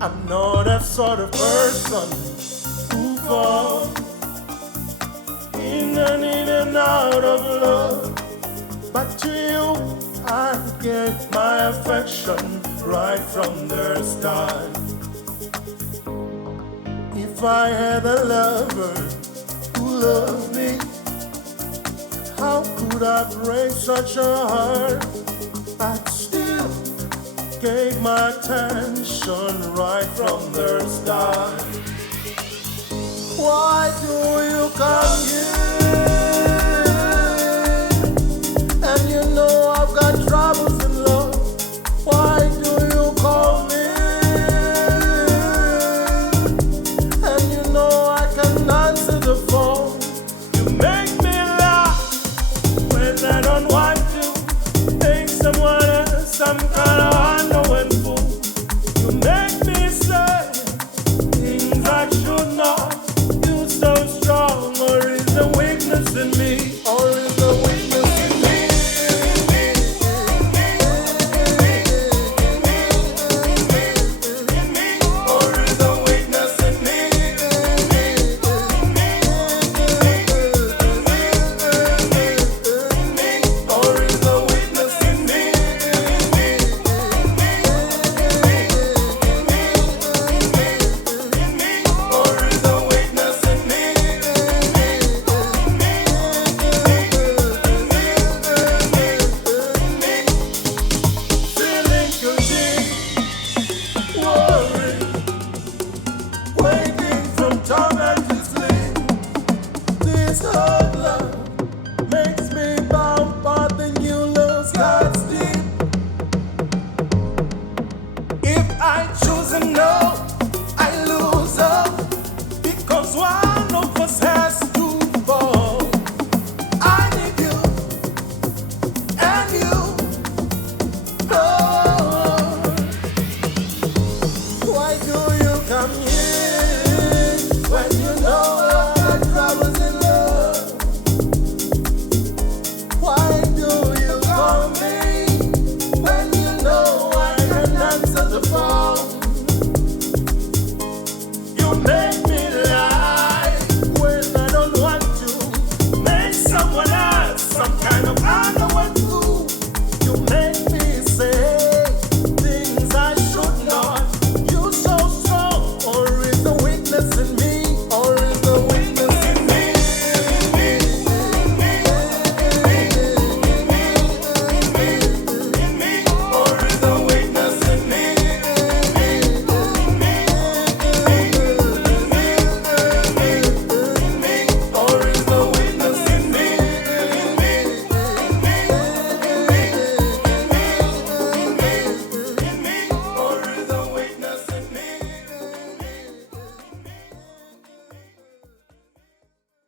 I'm not that sort of person who falls in and out of love. But to you, I get my affection right from the start. If I had a lover who loved me, how could I break such a heart? I'd still gave my attention right from the start. Why do you come here? And you know I've got troubles in love. Why do you call me? And you know I can answer the phone. You make me laugh when I don't want to. Think someone else, some kind of unknown fool. You make me say things I should not. You so strong, or is the weakness in me? Or is the weakness in me? Or is the weakness in me? Or is the weakness in me? Or is the weakness in me? Feeling guilty, worried, waking from torment to sleep. This hard love makes me bound, but then you lose God's deep. If I choose another